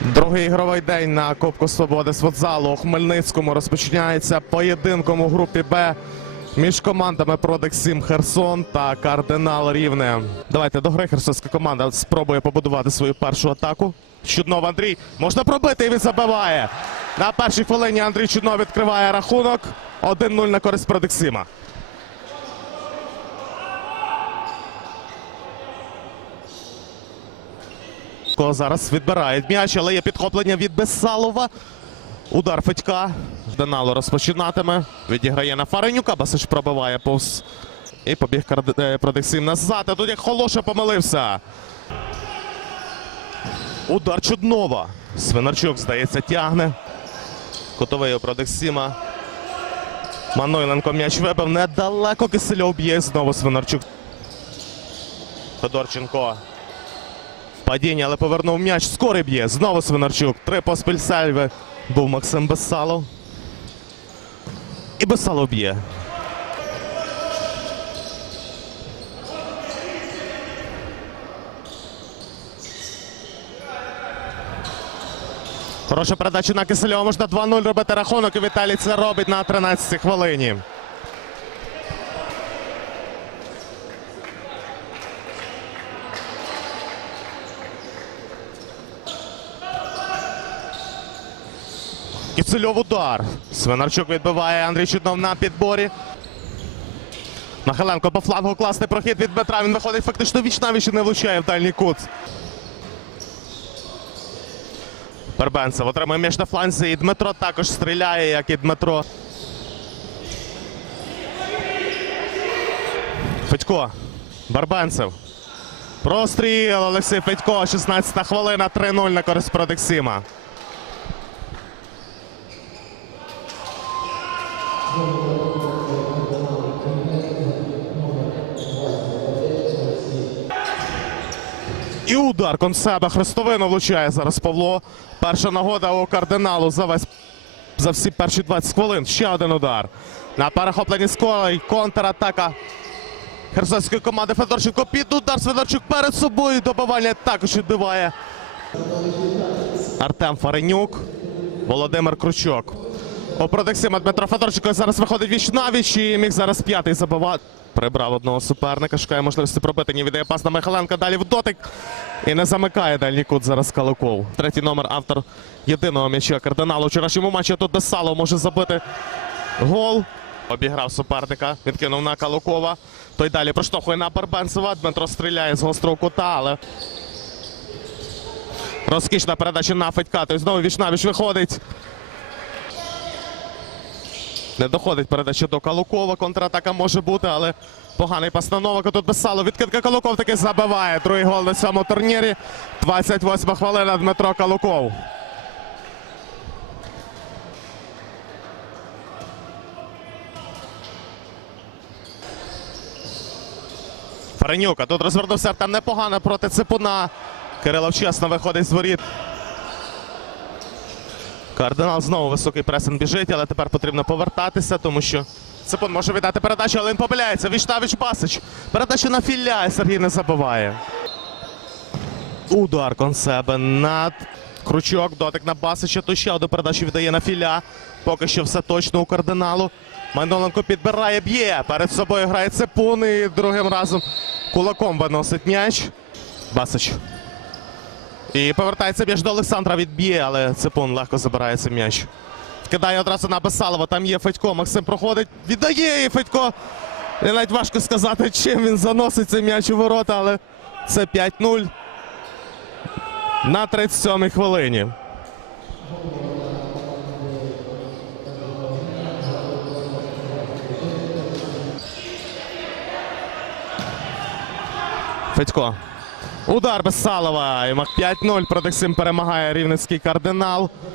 Другий ігровий день на Кубку Свободи з вокзалу у Хмельницькому розпочинається поєдинком у групі Б між командами Продекс 7 Херсон та Кардинал Рівне. Давайте до гри херсонська команда спробує побудувати свою першу атаку. Чуднов Андрій можна пробити і він забиває. На першій хвилині Андрій Чуднов відкриває рахунок. 1-0 на користь Продексима. Ко зараз відбирають м'яч, але є підхоплення від Бесалова. Удар Федька. Денало розпочинатиме. Відіграє на Фаренюка. Басич пробиває повз. І побіг е, Продексим назад. А тут як Холоша помилився. Удар Чуднова. Свинарчук, здається, тягне. Котовий у Продексима. Манойленко м'яч вибив. Недалеко Кисельов б'є. Знову Свинарчук. Федорченко. Падіння, але повернув м'яч. Скорий б'є. Знову Свинарчук. Три поспіль сальви. Був Максим Бесалов. І Бесалов б'є. Хороша передача на Кисельова. Можна 2-0 робити рахунок. І Віталій це робить на 13-й хвилині. Кицельов удар. Свинарчук відбиває Андрій Чуднов на підборі. Нахиленко по флангу класний прохід від Дмитра. Він виходить фактично віч навіч не влучає в дальній кут. Бербенцев отримує м'яч на фланзі. І Дмитро також стріляє, як і Дмитро. Федько. Барбенцев. Простріл Олексій Федько. 16 хвилина. 3-0 на користь Продексима. І удар концеба Хрестовина влучає зараз Павло. Перша нагода у кардиналу за весь за всі перші 20 хвилин. Ще один удар. На перехопленні скола і контратака херсонської команди Федорченко під удар. Свинарчук перед собою. Добивання також відбиває. Артем Фаренюк. Володимир Кручок. У Продексима Дмитро Федорченко зараз виходить віч на віч і міг зараз п'ятий забивати. Прибрав одного суперника, шукає можливості пробити. Ні віддає пас на Михайленка. Далі в дотик. І не замикає дальній кут зараз Калуков. Третій номер автор єдиного м'яча кардиналу. Вчорашньому матчі тут Десало може забити гол. Обіграв суперника, відкинув на Калукова. Той далі проштовхує на Барбенцева. Дмитро стріляє з гострого кута, але розкішна передача на Федька. Той знову віч віч виходить. Не доходить передача до Калукова. Контратака може бути, але поганий постановок. Тут Бесало. Відкидка Калуков таки забиває. Другий гол на цьому турнірі. 28 хвилина Дмитро Калуков. Фаренюка. Тут розвернувся там непогано проти Ципуна. Кирилов чесно виходить з воріт. Кардинал знову високий пресинг біжить, але тепер потрібно повертатися, тому що Ципун може віддати передачу, але він помиляється. Вічнавіч Басич. Передача на Філя, і Сергій не забиває. Удар консебе над Кручок, дотик на Басича. То ще одну передачу віддає на Філя. Поки що все точно у кардиналу. Майноленко підбирає, б'є. Перед собою грає Ципун і другим разом кулаком виносить м'яч. Басич. І повертається м'яч до Олександра відб'є, але Ципун легко забирає цей м'яч. Кидає одразу на Бесалова. Там є Федько. Максим проходить. Віддає і Федько. І навіть важко сказати, чим він заносить цей м'яч у ворота, але це 5-0 на 37-й хвилині. Федько. Удар Бесалова. І 5-0. Продексим перемагає рівненський кардинал.